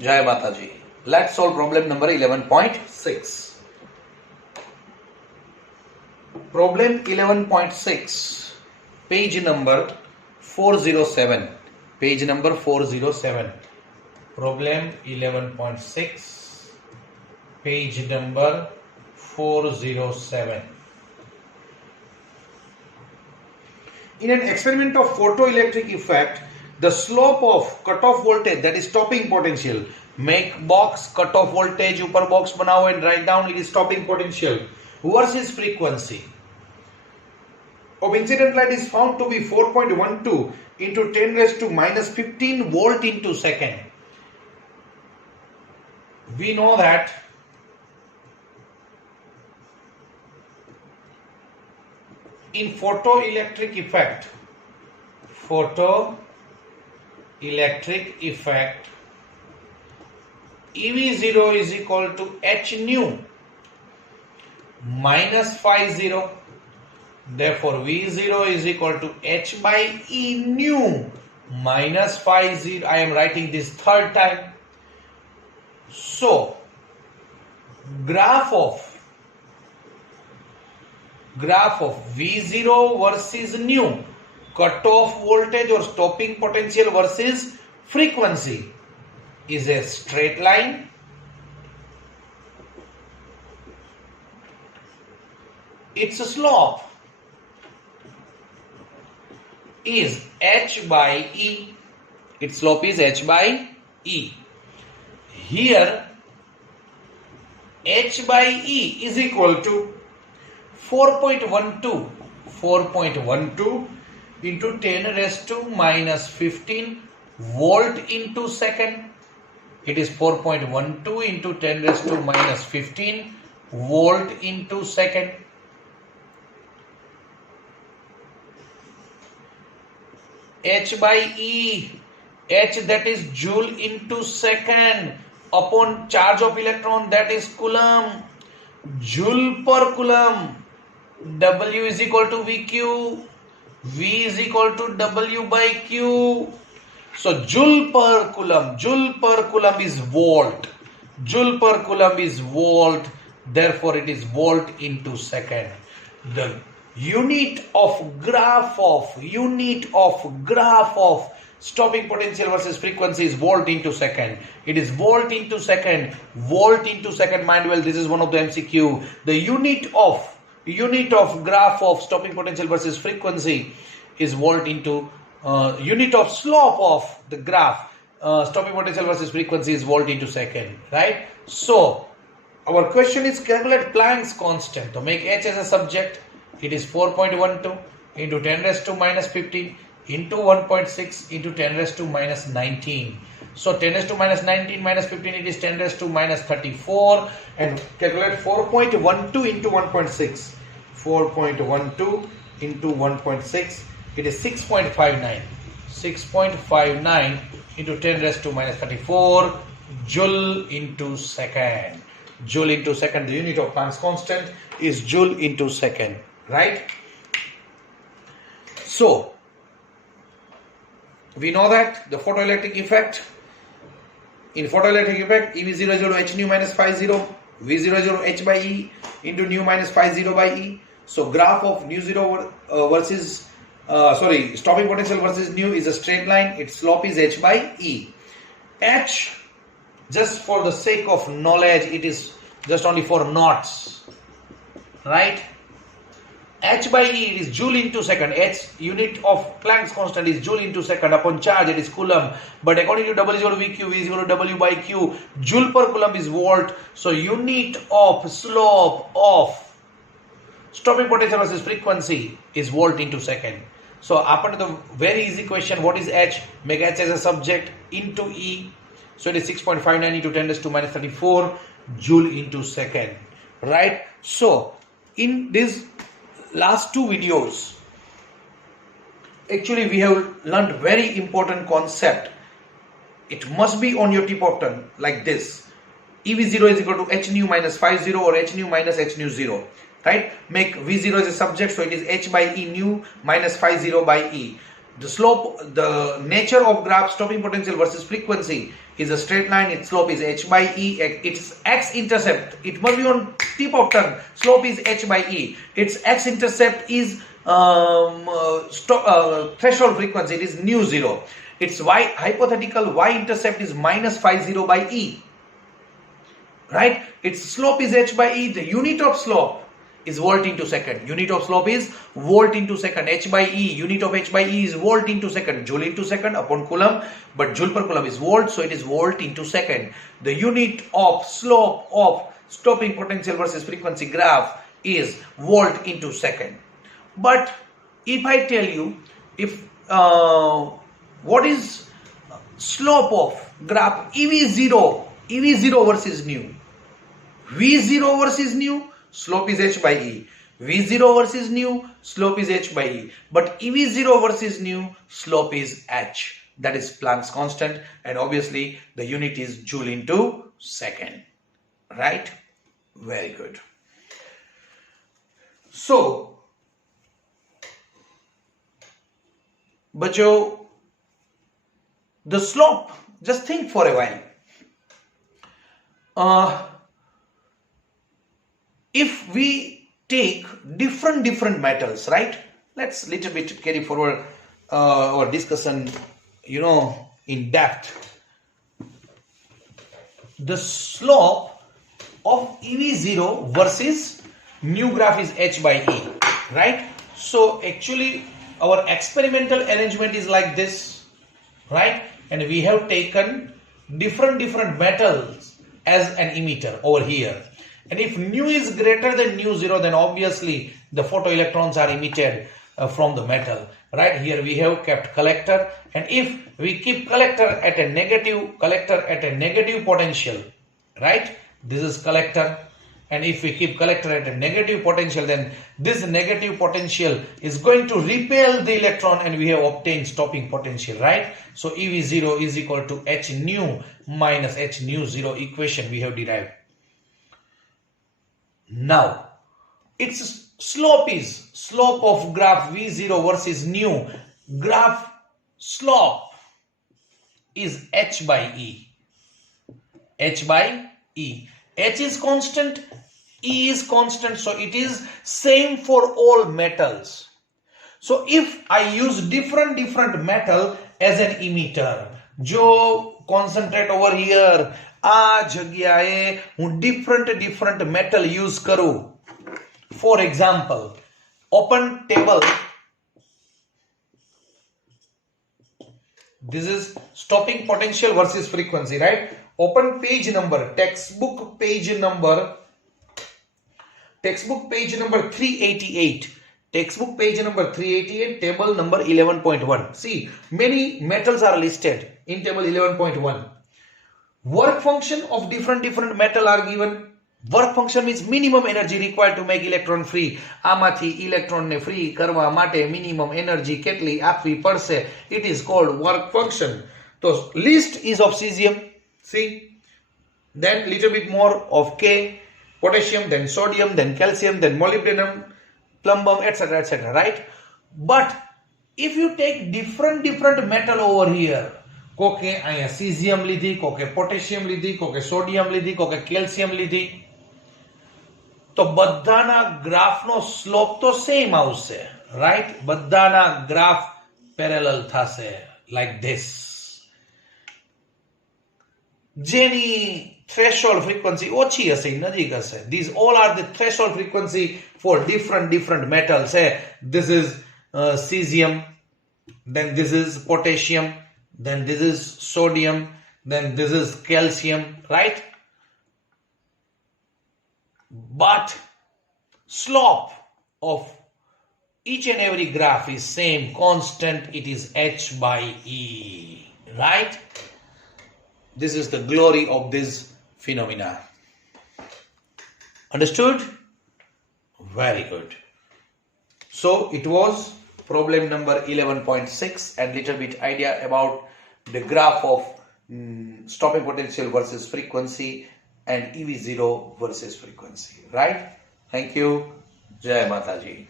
Jai Mataji. Let's solve problem number 11.6. Problem 11.6, page number 407. Page number 407. Problem 11.6, page number 407. In an experiment of photoelectric effect, the slope of cutoff voltage, that is stopping potential, make box cutoff voltage, upper box banao and write down it is stopping potential versus frequency of incident light is found to be 4.12 into 10 raised to minus 15 volt into second. We know that in photoelectric effect, EV0 is equal to H nu minus phi 0. Therefore, V0 is equal to H by E nu minus phi 0. I am writing this third time. So, graph of V0 versus nu, cutoff voltage or stopping potential versus frequency, is a straight line. Its slope is H by E. Its slope is H by E. Here H by E is equal to 4.12 into 10 raised to minus 15 volt into second. It is 4.12 into 10 raised to minus 15 volt into second. H by E, H that is joule into second upon charge of electron, that is coulomb, joule per coulomb. W is equal to VQ, V is equal to W by Q. So joule per coulomb is volt. Joule per coulomb is volt. Therefore, it is volt into second. The unit of graph of stopping potential versus frequency is volt into second. It is volt into second. Mind well, this is one of the MCQ. The unit of graph of stopping potential versus frequency is volt into unit of slope of the graph stopping potential versus frequency is volt into second, right? So our question is calculate Planck's constant. To make H as a subject, it is 4.12 into 10 raised to minus 15 into 1.6 into 10 raised to minus 19. So 10 raised to minus 19 minus 15, it is 10 raised to minus 34, and calculate 4.12 into 1.6. 4.12 into 1.6, it is 6.59. 6.59 into 10 raised to minus 34 joule into second. Joule into second, the unit of Planck's constant is joule into second, right? So we know that the photoelectric effect, in photoelectric effect, EV0 is equal to H nu minus phi 0, V0 is equal to H by E into nu minus phi 0 by E. So graph of nu 0 versus stopping potential versus nu is a straight line. Its slope is H by E. H, just for the sake of knowledge, it is just only for knots, right? H by E, it is joule into second. H, unit of Planck's constant, is joule into second. Upon charge, it is coulomb. But according to W is equal to VQ, V is equal to W by Q. Joule per coulomb is volt. So unit of slope of stopping potential versus frequency is volt into second. So after the very easy question, what is H? Make H as a subject into E. So it is 6.59 into 10 raised to minus 34 joule into second, right? So in this last two videos, actually we have learned very important concept. It must be on your tip of tongue like this. EV0 is equal to H nu minus phi 0 or H nu minus H nu 0. Right? Make V0 as a subject, so it is H by E nu minus phi 0 by E. The slope, the nature of graph stopping potential versus frequency is a straight line. Its slope is h by e. Its x-intercept, it must be on tip of tongue. Slope is h by e. Its x-intercept is threshold frequency. It is nu zero. Its hypothetical y-intercept is minus phi 0 by e. Right? Its slope is h by e. The unit of slope is volt into second. Unit of slope is volt into second. H by E. Unit of H by E is volt into second. Joule into second upon coulomb. But joule per coulomb is volt. So it is volt into second. The unit of slope of stopping potential versus frequency graph is volt into second. But if I tell you, if what is slope of graph EV0 versus nu. V0 versus nu, slope is h by e. V0 versus nu, slope is h by e. But EV0 versus nu, slope is h. That is Planck's constant, and obviously the unit is joule into second. Right? Very good. So, bacho, the slope, just think for a while. If we take different metals, right? Let's little bit carry forward our discussion, in depth. The slope of EV0 versus nu graph is h by e, right? So actually our experimental arrangement is like this, right? And we have taken different metals as an emitter over here. And if nu is greater than nu zero, then obviously the photoelectrons are emitted from the metal. Right here we have kept collector, and if we keep collector at a negative potential, right? This is collector, and if we keep collector at a negative potential, then this negative potential is going to repel the electron, and we have obtained stopping potential, right? So EV0 is equal to h nu minus h nu zero equation we have derived. Now, its slope is slope of graph V0 versus nu. Graph slope is h by e. H by e. H is constant, E is constant, so it is same for all metals. So if I use different metal as an emitter, jo concentrate over here, આ જગ્યાએ હું different metal use કરું. For example, open table. This is stopping potential versus frequency, right? Open page number, textbook page number 388. Textbook page number 388, table number 11.1. See, many metals are listed in table 11.1. Work function of different metal are given. Work function means minimum energy required to make electron free. આમાંથી electron ને free કરવા માટે minimum energy કેટલી આપવી પડશે. It is called work function. So list is of cesium, see, then little bit more of K, potassium, then sodium, then calcium, then molybdenum, plumbum, etc., right? But if you take different metal over here, કોકે અહીંયા cesium લીધી, કોકે potassium લીધી, કોકે sodium લીધી, કોકે calcium લીધી, તો બધાના ગ્રાફનો સ્લોપ તો સેમ આવશે, રાઈટ? બધાના ગ્રાફ પેરેલલ થશે like this. જેની threshold frequency ઓછી હશે, નજીક હશે. These all are the threshold frequency for different metals. This is cesium, then this is potassium, then this is sodium, then this is calcium, right? But slope of each and every graph is same, constant, it is h by e, right? This is the glory of this phenomena. Understood? Very good. So it was problem number 11.6 and little bit idea about the graph of stopping potential versus frequency and EV0 versus frequency, right? Thank you. Jai Mataji.